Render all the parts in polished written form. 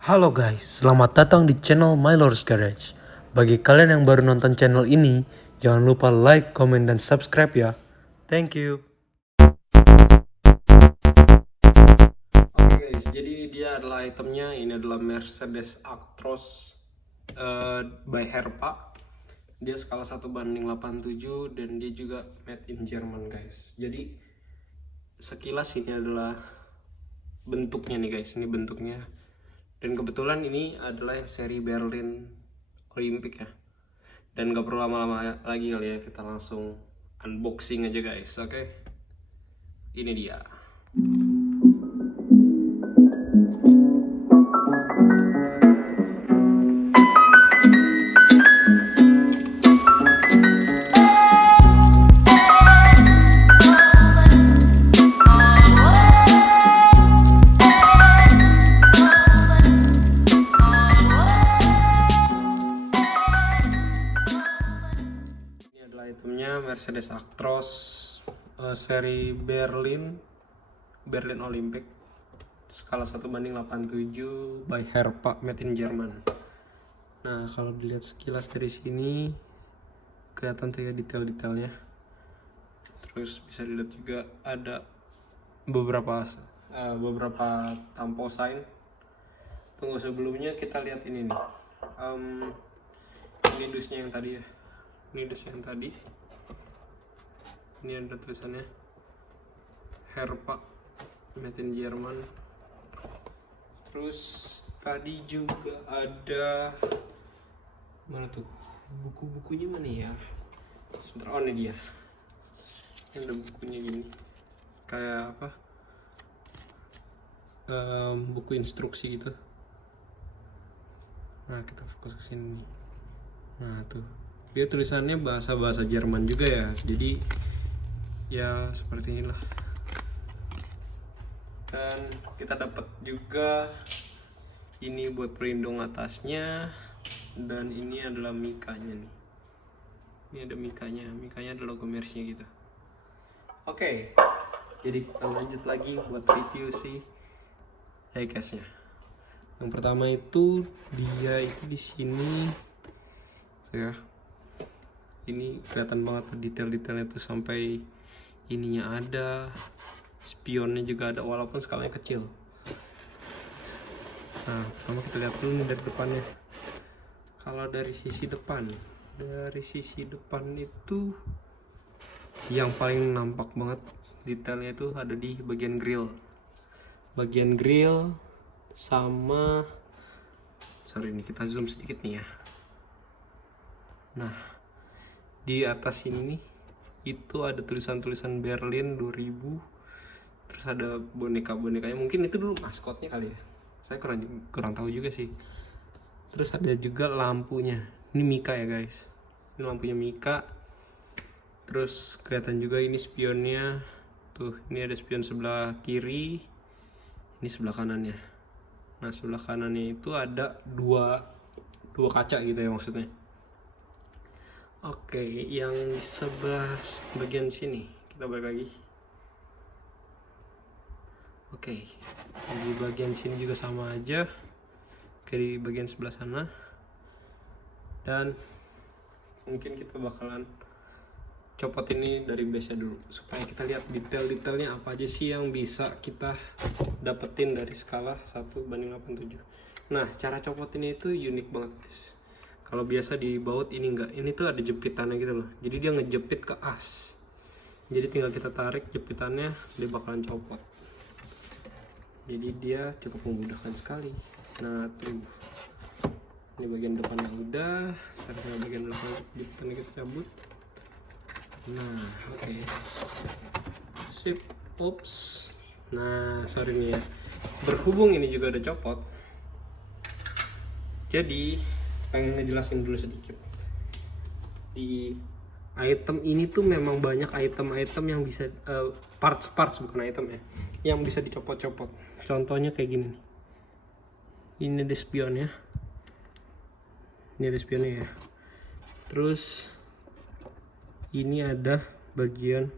Halo guys, selamat datang di channel My Lord's Garage. Bagi kalian yang baru nonton channel ini, jangan lupa like, comment, dan subscribe ya. Thank you. Oke guys, jadi dia adalah itemnya. Ini adalah Mercedes Actros by Herpa. Dia skala 1:87 dan dia juga made in Jerman guys. Jadi sekilas ini adalah bentuknya nih guys, ini bentuknya. Dan kebetulan ini adalah seri Berlin Olympic ya. Dan gak perlu lama-lama lagi kali ya, kita langsung unboxing aja guys. Oke, ini dia. Itemnya Mercedes Actros seri Berlin Olympic skala 1:87 by Herpa made in Jerman. Nah, kalau dilihat sekilas dari sini kelihatan tuh ya detail-detailnya. Terus bisa dilihat juga ada beberapa tampo sign. Tunggu, sebelumnya kita lihat ini nih. Ini dusnya yang tadi ya. Ini dus yang tadi. Ini ada tulisannya Herpa made in Jerman. Terus tadi juga ada mana tuh buku-bukunya, mana ya? Sebentar, oh ini dia. Ini ada bukunya gini, kayak apa? Buku instruksi gitu. Nah, kita fokus ke sini. Nah tuh, dia tulisannya bahasa Jerman juga ya, jadi ya seperti inilah. Dan kita dapat juga ini buat pelindung atasnya, dan ini adalah mikanya nih. Ini ada mikanya ada logo Mercy gitu. Oke, jadi kita lanjut lagi buat review si diecast-nya. Yang pertama itu dia itu di sini ya. Ini kelihatan banget detail-detailnya tuh, sampai ininya ada, spionnya juga ada walaupun skalanya kecil. Nah, pertama kita lihat dulu dari depannya. Kalau dari sisi depan itu yang paling nampak banget detailnya itu ada di bagian grill sama, sorry nih kita zoom sedikit nih ya. Nah, di atas ini itu ada tulisan-tulisan Berlin 2000. Terus ada boneka-bonekanya, mungkin itu dulu maskotnya kali ya, saya kurang tahu juga sih. Terus ada juga lampunya, ini Mika ya guys, ini lampunya Mika. Terus kelihatan juga ini spionnya tuh, ini ada spion sebelah kiri, ini sebelah kanannya. Nah, sebelah kanannya itu ada dua kaca gitu ya maksudnya. Oke, yang di sebelah bagian sini kita balik lagi. Oke, di bagian sini juga sama aja kayak di bagian sebelah sana. Dan mungkin kita bakalan copot ini dari base-nya dulu supaya kita lihat detail-detailnya apa aja sih yang bisa kita dapetin dari skala 1:87. Nah, cara copotinnya itu unik banget guys. Kalau biasa di baut ini enggak, ini tuh ada jepitannya gitu loh, jadi dia ngejepit ke as, jadi tinggal kita tarik jepitannya, dia bakalan copot. Jadi dia cukup memudahkan sekali. Nah tuh, ini bagian depannya udah, sekarang bagian belakang jepitannya kita cabut. Nah oke. Sip, oops. Nah sorry nih ya, berhubung ini juga udah copot, jadi pengen ngejelasin dulu sedikit. Di item ini tuh memang banyak item-item yang bisa parts bukan item ya, yang bisa dicopot-copot. Contohnya kayak gini. Ini ada spionnya. Ini ada spionnya ya. Terus ini ada bagian,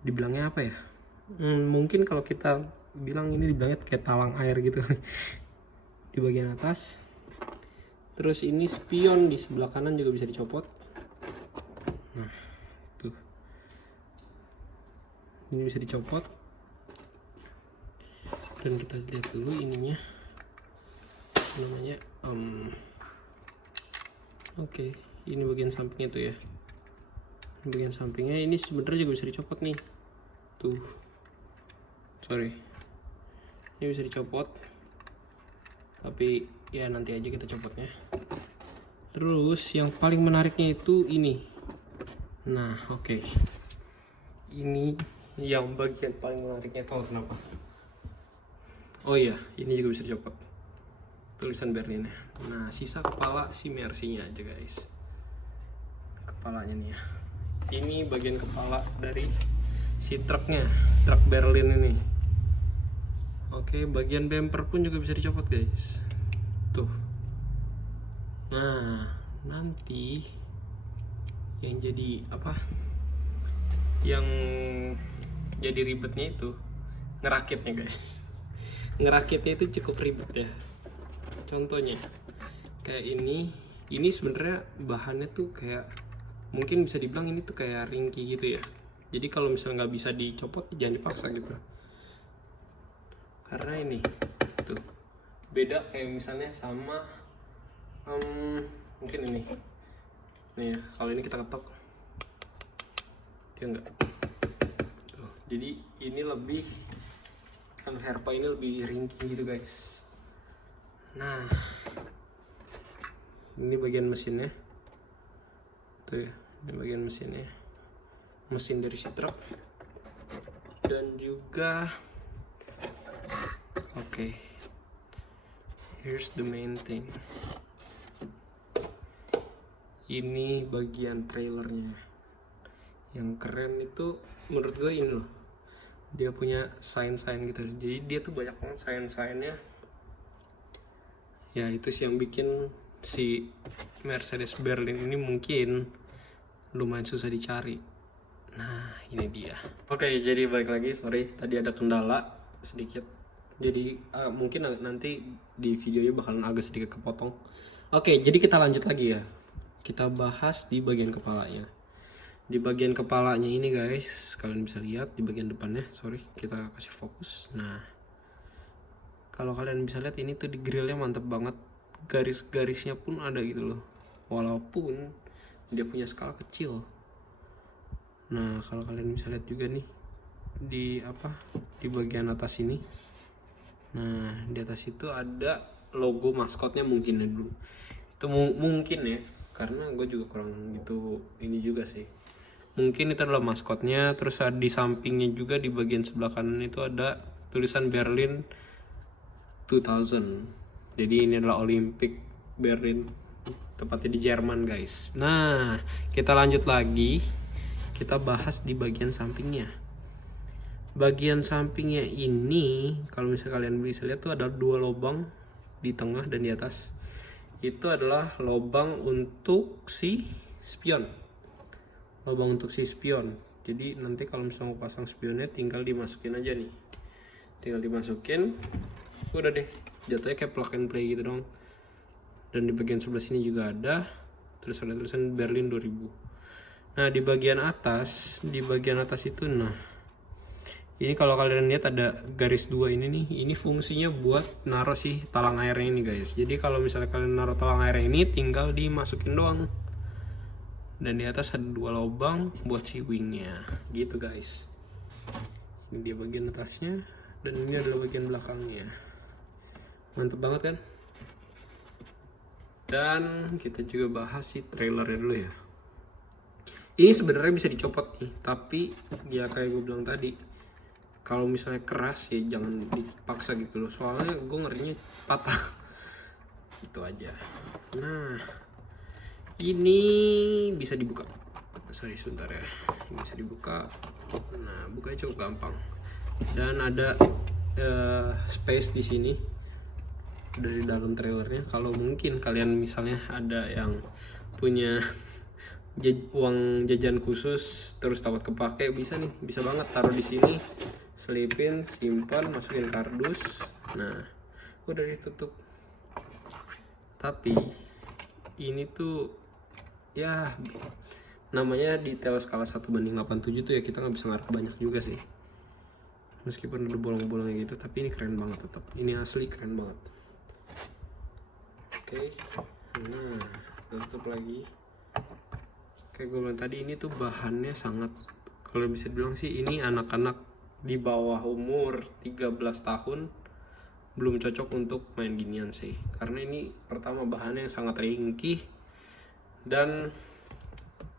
dibilangnya apa ya? Mungkin kalau kita bilang ini dibilangnya kayak talang air gitu. di bagian atas. Terus ini spion di sebelah kanan juga bisa dicopot. Nah, tuh. Ini bisa dicopot. Dan kita lihat dulu ininya. Namanya oke, ini bagian sampingnya tuh ya. Bagian sampingnya ini sebenarnya juga bisa dicopot nih. Tuh. Sorry. Ini bisa dicopot. Tapi ya nanti aja kita copotnya. Terus yang paling menariknya itu ini. Nah, oke. Ini yang bagian paling menariknya, tahu kenapa? Oh iya, ini juga bisa dicopot. Tulisan Berlin. Nah, sisa kepala si Mercy-nya aja, guys. Kepalanya nih ya. Ini bagian kepala dari si truknya, truk Berlin ini. Oke, bagian bumper pun juga bisa dicopot, guys. Tuh. Nah, nanti yang jadi apa? Yang jadi ribetnya itu ngerakitnya, guys. Ngerakitnya itu cukup ribet ya. Contohnya kayak ini sebenarnya bahannya tuh kayak mungkin bisa dibilang ini tuh kayak ringkih gitu ya. Jadi kalau misalnya nggak bisa dicopot jangan dipaksa gitu. Karena ini tuh beda kayak misalnya sama mungkin ini nih ya, kalau ini kita ketok dia enggak tuh, jadi ini lebih yang Herpa ini lebih ringkih gitu, guys. Nah, ini bagian mesinnya tuh ya, ini bagian mesinnya, mesin dari si truk. Dan juga oke, here's the main thing. Ini bagian trailernya. Yang keren itu menurut gue ini loh. Dia punya sign-sign gitu. Jadi dia tuh banyak banget sign-signnya. Ya itu sih yang bikin si Mercedes Berlin ini mungkin lumayan susah dicari. Nah, ini dia. Oke, jadi balik lagi. Sorry, tadi ada kendala sedikit. Jadi mungkin nanti di videonya bakalan agak sedikit kepotong. Oke, jadi kita lanjut lagi ya. Kita bahas di bagian kepalanya. Di bagian kepalanya ini, guys, kalian bisa lihat di bagian depannya. Sorry, kita kasih fokus. Nah, kalau kalian bisa lihat ini tuh di grillnya mantep banget. Garis-garisnya pun ada gitu loh. Walaupun dia punya skala kecil. Nah, kalau kalian bisa lihat juga nih di di bagian atas ini. Nah, di atas itu ada logo maskotnya mungkin ya dulu. Itu mungkin ya, karena gue juga kurang gitu ini juga sih. Mungkin itu adalah maskotnya. Terus di sampingnya juga di bagian sebelah kanan itu ada tulisan Berlin 2000. Jadi ini adalah Olympic Berlin, tepatnya di Jerman, guys. Nah, kita lanjut lagi. Kita bahas di bagian sampingnya. Bagian sampingnya ini, kalau misalnya kalian bisa lihat tuh ada dua lubang di tengah dan di atas. Itu adalah lubang untuk si spion. Lubang untuk si spion. Jadi nanti kalau misalnya mau pasang spionnya tinggal dimasukin aja nih. Tinggal dimasukin. Udah deh. Jatuhnya kayak plug and play gitu dong. Dan di bagian sebelah sini juga ada. Terus ada tulisan Berlin 2000. Nah, di bagian atas itu ini kalau kalian lihat ada garis dua ini nih, ini fungsinya buat naruh si talang airnya ini, guys. Jadi kalau misalnya kalian naruh talang airnya ini tinggal dimasukin doang. Dan di atas ada dua lubang buat si wingnya, gitu, guys. Ini dia bagian atasnya dan ini adalah bagian belakangnya. Mantep banget kan? Dan kita juga bahas si trailernya dulu ya. Ini sebenarnya bisa dicopot nih, tapi ya kayak gue bilang tadi, kalau misalnya keras ya jangan dipaksa gitu loh, soalnya gue ngerinya patah. Itu aja. Nah, ini bisa dibuka. Sorry sebentar ya. Ini bisa dibuka. Nah, bukanya cukup gampang. Dan ada space di sini dari dalam trailernya. Kalau mungkin kalian misalnya ada yang punya uang jajan khusus terus takut kepake, bisa nih, bisa banget taruh di sini, selipin, simpan, masukin kardus. Nah, udah ditutup. Tapi ini tuh ya namanya detail skala 1:87 tuh ya, kita nggak bisa ngarep banyak juga sih. Meskipun ada bolong-bolongnya gitu, tapi ini keren banget tetap. Ini asli keren banget. Oke, nah tutup lagi. Kayak gue bilang tadi, ini tuh bahannya sangat, kalau bisa dibilang sih ini anak-anak di bawah umur 13 tahun belum cocok untuk main ginian sih, karena ini pertama bahannya yang sangat ringkih, dan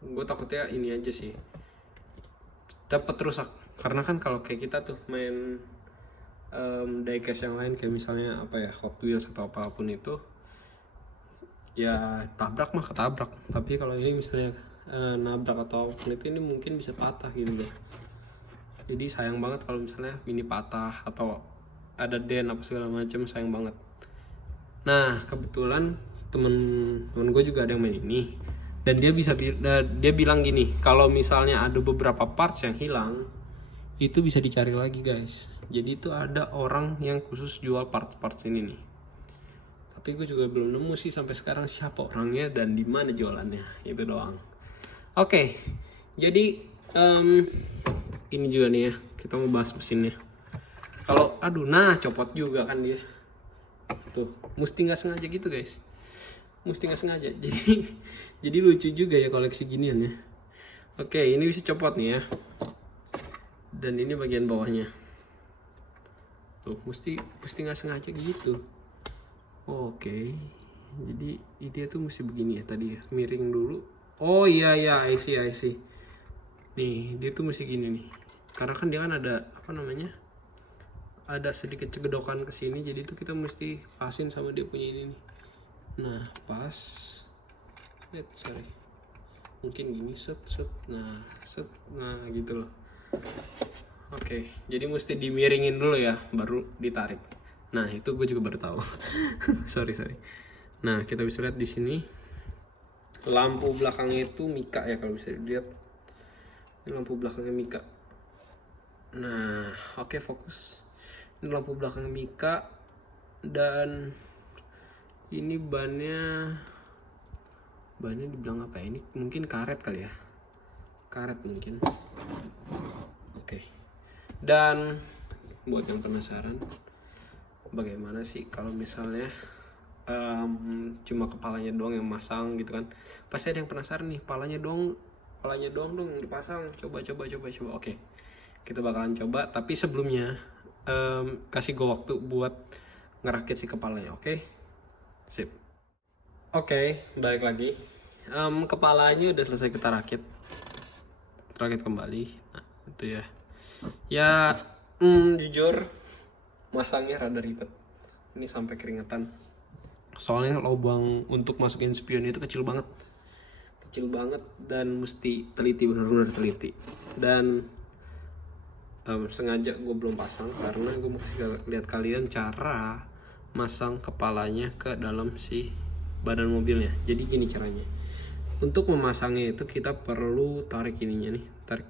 gue takutnya ini aja sih dapat rusak. Karena kan kalau kayak kita tuh main diecast yang lain, kayak misalnya apa ya, Hot Wheels atau apapun itu, ya tabrak mah ketabrak. Tapi kalau ini misalnya nabrak atau apapun itu, ini mungkin bisa patah gitu loh. Jadi sayang banget kalau misalnya ini patah atau ada den apa segala macam, sayang banget. Nah kebetulan temen gue juga ada yang main ini, dan dia bilang gini, kalau misalnya ada beberapa parts yang hilang, itu bisa dicari lagi guys. Jadi itu ada orang yang khusus jual parts-parts ini nih. Tapi gue juga belum nemu sih sampai sekarang siapa orangnya dan di mana jualannya, itu doang. Oke, jadi ini juga nih ya, kita mau bahas mesinnya. Kalau nah copot juga kan dia tuh, mesti nggak sengaja gitu guys, mesti nggak sengaja. Jadi lucu juga ya koleksi ginian ya. Oke, ini bisa copot nih ya, dan ini bagian bawahnya tuh, mesti nggak sengaja gitu. Oke, jadi dia tuh mesti begini ya tadi ya, miring dulu. Oh iya I see. Nih dia tuh mesti gini nih, karena kan dia kan ada apa namanya, ada sedikit cegedokan ke sini, jadi itu kita mesti pasin sama dia punya ini nih. Nah pas, sorry, mungkin gini, set, nah gitu loh. Oke, jadi mesti dimiringin dulu ya, baru ditarik. Nah itu gue juga baru tahu. sorry. Nah kita bisa lihat di sini lampu belakangnya itu Mika ya, kalau bisa dilihat. Ini lampu belakangnya Mika. Nah oke, fokus. Ini lampu belakang Mika, dan ini bannya dibilang apa ya, ini mungkin karet kali ya, karet mungkin. Oke. Dan buat yang penasaran bagaimana sih kalau misalnya cuma kepalanya doang yang masang gitu kan, pasti ada yang penasaran nih, palanya doang dong dipasang. Coba. Oke, kita bakalan coba, tapi sebelumnya kasih gue waktu buat ngerakit si kepalanya. Oke? Sip. Oke, balik lagi. Kepalanya udah selesai kita rakit kembali. Nah itu ya jujur masangnya rada ribet. Ini sampai keringetan, soalnya lubang untuk masukin spion itu kecil banget, dan mesti teliti, benar-benar teliti. Dan sengaja gue belum pasang karena gue mau kasih lihat kalian cara masang kepalanya ke dalam si badan mobilnya. Jadi gini caranya. Untuk memasangnya itu kita perlu tarik ininya nih, tarik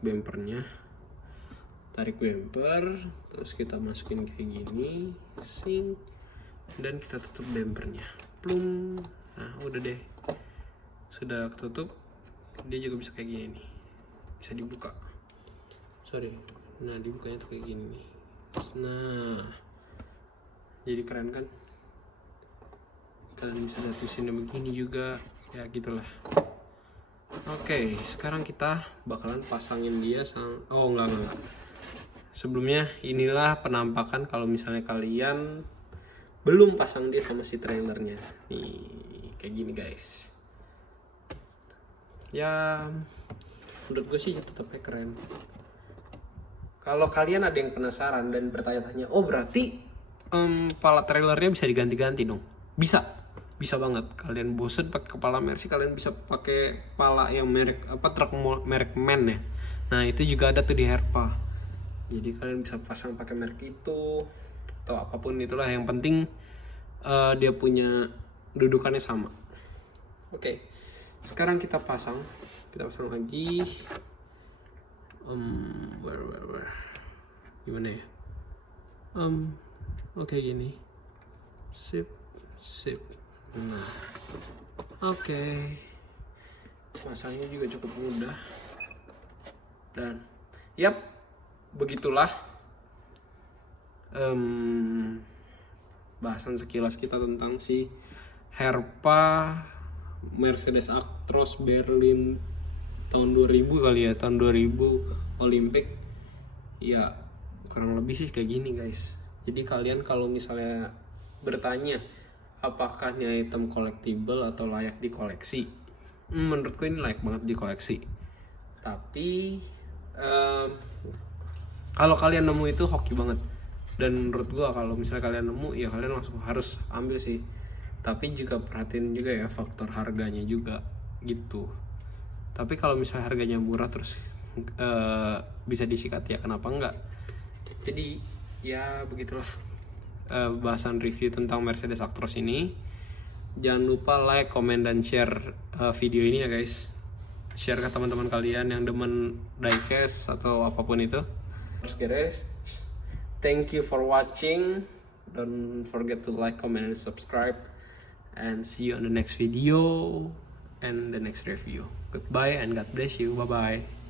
bumper, terus kita masukin kayak gini, sing, dan kita tutup bumpernya, plum. Nah udah deh, sudah ketutup. Dia juga bisa kayak gini nih, bisa dibuka. Nah dibukanya tuh kayak gini nih. Nah jadi keren kan, kalian bisa lihat mesinnya begini juga ya, gitulah. Oke, sekarang kita bakalan pasangin dia enggak. Sebelumnya inilah penampakan kalau misalnya kalian belum pasang dia sama si trailernya. Nih kayak gini guys. Ya menurut gue sih tetapnya keren. Kalau kalian ada yang penasaran dan bertanya-tanya, oh berarti kepala trailernya bisa diganti-ganti dong? Bisa banget. Kalian bosen pakai kepala Mercy, kalian bisa pakai kepala yang merek truk merek MAN ya. Nah itu juga ada tuh di Herpa. Jadi kalian bisa pasang pakai merek itu atau apapun itulah, yang penting dia punya dudukannya sama. Oke, sekarang kita pasang lagi. Gimana ya? Oke gini. Sip. Oke. Masangnya juga cukup mudah. Dan yap, begitulah bahasan sekilas kita tentang si Herpa Mercedes Actros Berlin tahun 2000 kali ya, tahun 2000 Olympic. Ya kurang lebih sih kayak gini guys. Jadi kalian kalau misalnya bertanya apakah ini item collectible atau layak dikoleksi, menurutku ini layak banget dikoleksi. Tapi kalau kalian nemu itu hoki banget. Dan menurut gua kalau misalnya kalian nemu ya kalian langsung harus ambil sih. Tapi juga perhatiin juga ya faktor harganya juga gitu. Tapi kalau misalnya harganya murah terus bisa disikat ya kenapa enggak. Jadi ya begitulah bahasan review tentang Mercedes Actros ini. Jangan lupa like, comment, dan share video ini ya guys. Share ke teman-teman kalian yang demen diecast atau apapun itu. Terus guys, thank you for watching. Don't forget to like, comment, and subscribe. And see you on the next video and the next review. Goodbye and God bless you. Bye bye.